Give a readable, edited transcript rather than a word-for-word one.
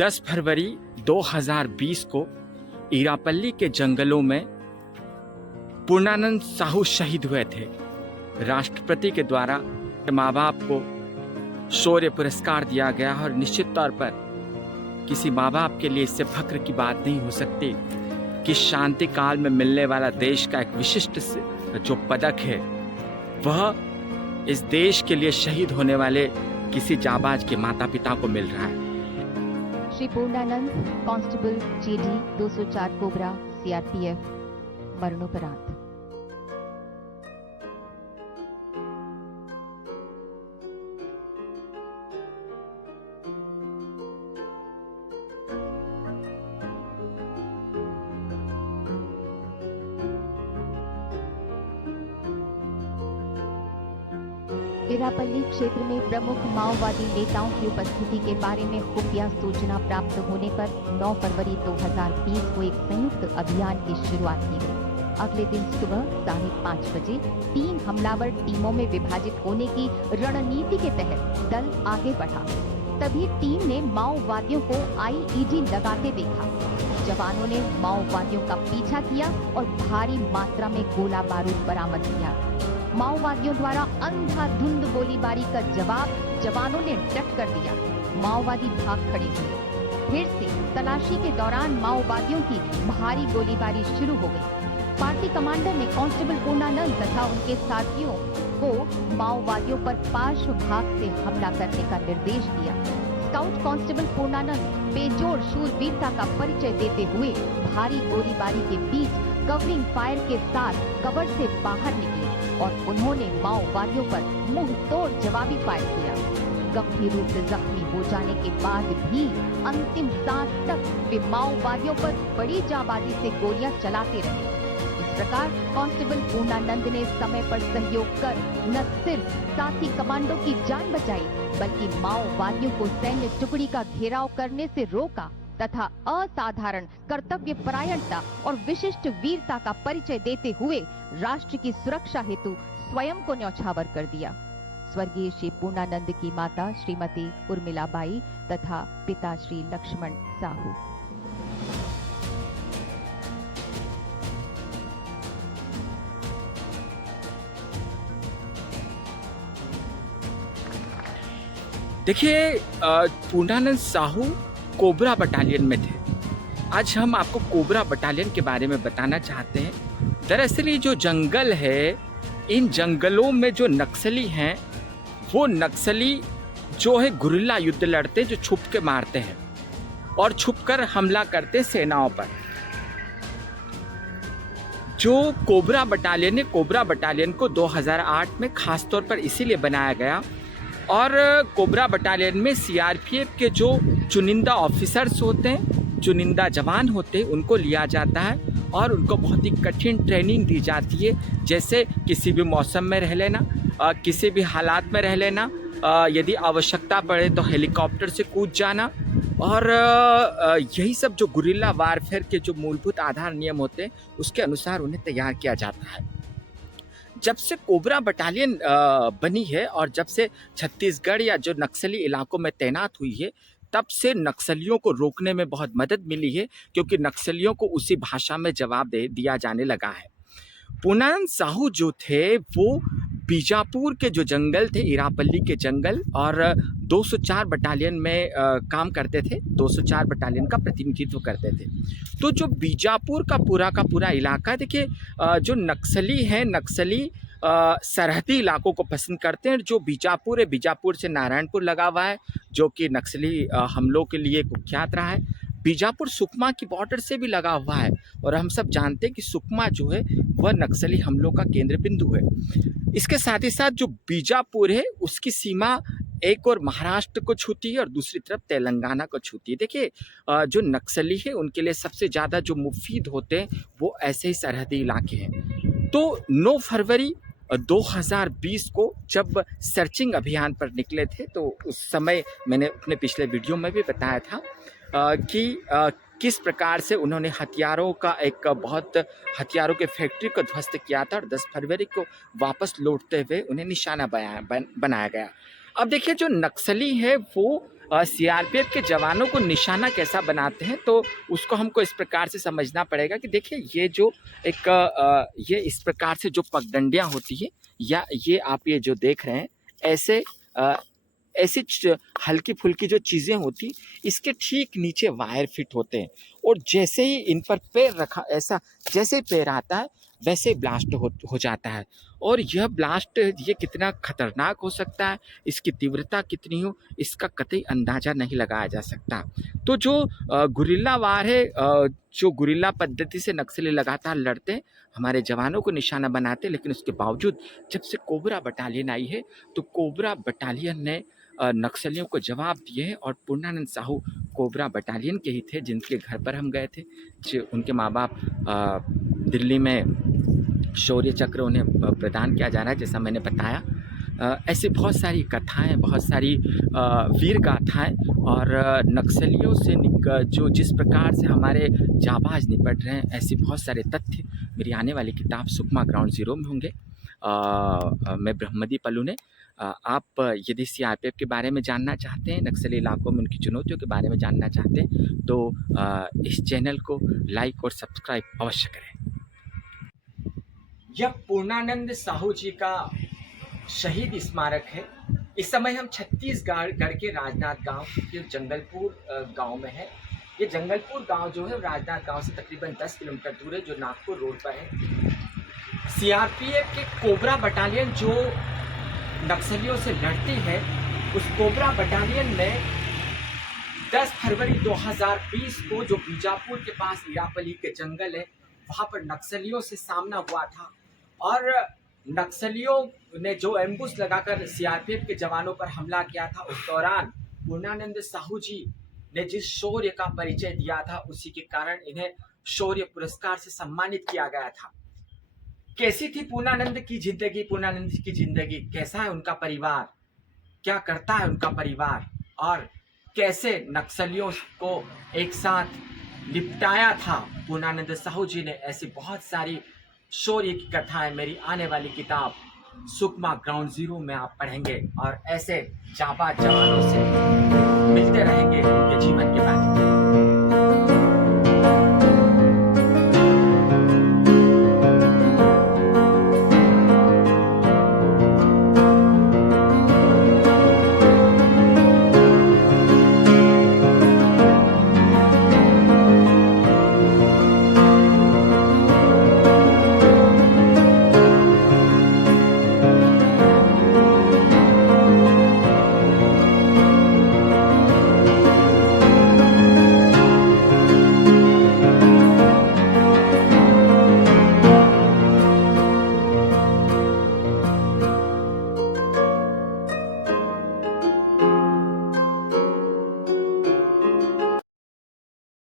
10 फरवरी 2020 को इरापल्ली के जंगलों में पूर्णानंद साहू शहीद हुए थे। राष्ट्रपति के द्वारा माँ बाप को शौर्य पुरस्कार दिया गया और निश्चित तौर पर किसी माँ बाप के लिए इससे फख्र की बात नहीं हो सकती कि शांति काल में मिलने वाला देश का एक विशिष्ट जो पदक है वह इस देश के लिए शहीद होने वाले किसी जाबाज के माता पिता को मिल रहा है। श्री पूर्णानंद कांस्टेबल जेडी 204 कोबरा सीआरपीएफ मरणोपरांत। इरापल्ली क्षेत्र में प्रमुख माओवादी नेताओं की उपस्थिति के बारे में खुफिया सूचना प्राप्त होने पर 9 फरवरी 2020 को एक संयुक्त अभियान की शुरुआत की गई। अगले दिन सुबह 5:30 बजे 3 हमलावर टीमों में विभाजित होने की रणनीति के तहत दल आगे बढ़ा। तभी टीम ने माओवादियों को आईईडी लगाते देखा। जवानों ने माओवादियों का पीछा किया और भारी मात्रा में गोला बारूद बरामद किया। माओवादियों द्वारा अंधाधुंध गोलीबारी का जवाब जवानों ने डट कर दिया। माओवादी भाग खड़े हुए। फिर से तलाशी के दौरान माओवादियों की भारी गोलीबारी शुरू हो गई। पार्टी कमांडर ने कांस्टेबल पूर्णानंद तथा उनके साथियों को माओवादियों पर पार्श्व भाग से हमला करने का निर्देश दिया। स्काउट कांस्टेबल पूर्णानंद बेजोड़ शूरवीरता का परिचय देते हुए भारी गोलीबारी के बीच कवरिंग फायर के साथ कवर से बाहर निकले और उन्होंने माओवादियों पर मुंह तोड़ जवाबी फायर किया। गंभीर रूप से जख्मी हो जाने के बाद भी अंतिम सांस तक वे माओवादियों पर बड़ी जाबाजी से गोलियां चलाते रहे। इस प्रकार कांस्टेबल पूर्णानंद ने समय पर सहयोग कर न सिर्फ साथी कमांडो की जान बचाई बल्कि माओवादियों को सैन्य टुकड़ी का घेराव करने से रोका तथा असाधारण कर्तव्य परायणता और विशिष्ट वीरता का परिचय देते हुए राष्ट्र की सुरक्षा हेतु स्वयं को न्यौछावर कर दिया। स्वर्गीय श्री पूर्णानंद की माता श्रीमती उर्मिला बाई तथा पिता श्री लक्ष्मण साहू। देखिए, पूर्णानंद साहू कोबरा बटालियन में थे। आज हम आपको कोबरा बटालियन के बारे में बताना चाहते हैं। दरअसल ये जो जंगल है, इन जंगलों में जो नक्सली हैं वो नक्सली जो है गुरिल्ला युद्ध लड़ते, जो छुप के मारते हैं और छुपकर हमला करते सेनाओं पर। जो कोबरा बटालियन है, कोबरा बटालियन को 2008 में खास तौर पर इसीलिए बनाया गया और कोबरा बटालियन में सीआरपीएफ के जो चुनिंदा ऑफिसर्स होते हैं, चुनिंदा जवान होते हैं, उनको लिया जाता है और उनको बहुत ही कठिन ट्रेनिंग दी जाती है, जैसे किसी भी मौसम में रह लेना, किसी भी हालात में रह लेना, यदि आवश्यकता पड़े तो हेलीकॉप्टर से कूद जाना और यही सब जो गुरिल्ला वारफेयर के जो मूलभूत आधार नियम होते हैं उसके अनुसार उन्हें तैयार किया जाता है। जब से कोबरा बटालियन बनी है और जब से छत्तीसगढ़ या जो नक्सली इलाकों में तैनात हुई है, तब से नक्सलियों को रोकने में बहुत मदद मिली है, क्योंकि नक्सलियों को उसी भाषा में जवाब दिया जाने लगा है। पूर्णानंद साहू जो थे वो बीजापुर के जो जंगल थे, इरापल्ली के जंगल, और 204 बटालियन में काम करते थे, 204 बटालियन का प्रतिनिधित्व करते थे। तो जो बीजापुर का पूरा इलाका, देखिए जो नक्सली हैं, नक्सली सरहदी इलाकों को पसंद करते हैं। जो बीजापुर है, बीजापुर से नारायणपुर लगा हुआ है, जो कि नक्सली हमलों के लिए कुख्यात रहा है। बीजापुर सुकमा की बॉर्डर से भी लगा हुआ है और हम सब जानते हैं कि सुकमा जो है वह नक्सली हमलों का केंद्र बिंदु है। इसके साथ ही साथ जो बीजापुर है उसकी सीमा एक और महाराष्ट्र को छूती है और दूसरी तरफ तेलंगाना को छूती है। देखिए, जो नक्सली है उनके लिए सबसे ज़्यादा जो मुफीद होते हैं वो ऐसे ही सरहदी इलाके हैं। तो 9 फरवरी 2020 को जब सर्चिंग अभियान पर निकले थे, तो उस समय मैंने अपने पिछले वीडियो में भी बताया था कि किस प्रकार से उन्होंने हथियारों के फैक्ट्री को ध्वस्त किया था और 10 फरवरी को वापस लौटते हुए उन्हें निशाना बनाया गया। अब देखिए, जो नक्सली है वो सीआरपीएफ के जवानों को निशाना कैसा बनाते हैं, तो उसको हमको इस प्रकार से समझना पड़ेगा कि देखिए ये जो ये इस प्रकार से जो पगडंडियाँ होती है, या ये आप ये जो देख रहे हैं ऐसे ऐसी हल्की फुल्की जो चीज़ें होती, इसके ठीक नीचे वायर फिट होते हैं, और जैसे ही इन पर पैर रखा, ऐसा जैसे ही पैर आता है वैसे ब्लास्ट हो जाता है। और यह ब्लास्ट ये कितना खतरनाक हो सकता है, इसकी तीव्रता कितनी हो, इसका कतई अंदाज़ा नहीं लगाया जा सकता। तो जो गुरिल्ला वार है, जो गुरिल्ला पद्धति से नक्सली लगातार लड़ते हैं, हमारे जवानों को निशाना बनाते हैं, लेकिन उसके बावजूद जब से कोबरा बटालियन आई है तो कोबरा बटालियन ने नक्सलियों को जवाब दिए हैं। और पूर्णानंद साहू कोबरा बटालियन के ही थे, जिनके घर पर हम गए थे। जो उनके माँ बाप दिल्ली में शौर्य चक्र उन्हें प्रदान किया जा रहा है, जैसा मैंने बताया। ऐसी बहुत सारी कथाएं, बहुत सारी वीर गाथाएं, और नक्सलियों से जो जिस प्रकार से हमारे जाबाज निपट रहे हैं, ऐसे बहुत सारे तथ्य मेरी आने वाली किताब सुकमा ग्राउंड ज़ीरो में होंगे। मैं ब्रह्मदी पल्लू ने आप यदि सीआरपीएफ के बारे में जानना चाहते हैं, नक्सली इलाकों में उनकी चुनौतियों के बारे में जानना चाहते हैं, तो इस चैनल को लाइक और सब्सक्राइब अवश्य करें। यह पूर्णानंद साहू जी का शहीद स्मारक है। इस समय हम छत्तीसगढ़ के राजनांद गांव के जंगलपुर गांव में है। ये जंगलपुर गांव जो है राजनांद गांव से तकरीबन 10 किलोमीटर दूर है, जो नागपुर रोड पर है। सीआरपीएफ के कोबरा बटालियन जो नक्सलियों से लड़ती है, उस कोबरा बटालियन ने 10 फरवरी 2020 को जो बीजापुर के पास इरापली के जंगल है, वहाँ पर नक्सलियों से सामना हुआ था। और नक्सलियों ने जो एम्बुश लगाकर सीआरपीएफ के जवानों पर हमला किया था, उस दौरान पूर्णानंद साहू जी ने जिस शौर्य का परिचय दिया था, उसी के कारण इन्हें शौर्य पुरस्कार से सम्मानित किया गया था। कैसी थी पूर्णानंद की जिंदगी, पूर्णानंद की जिंदगी कैसा है, उनका परिवार क्या करता है, उनका परिवार, और कैसे नक्सलियों को एक साथ निपटाया था पूर्णानंद साहू जी ने, ऐसी बहुत सारी शौर्य की कथाएं मेरी आने वाली किताब सुकमा ग्राउंड ज़ीरो में आप पढ़ेंगे, और ऐसे जाबाज जवानों से मिलते रहेंगे उनके जीवन के बारे में।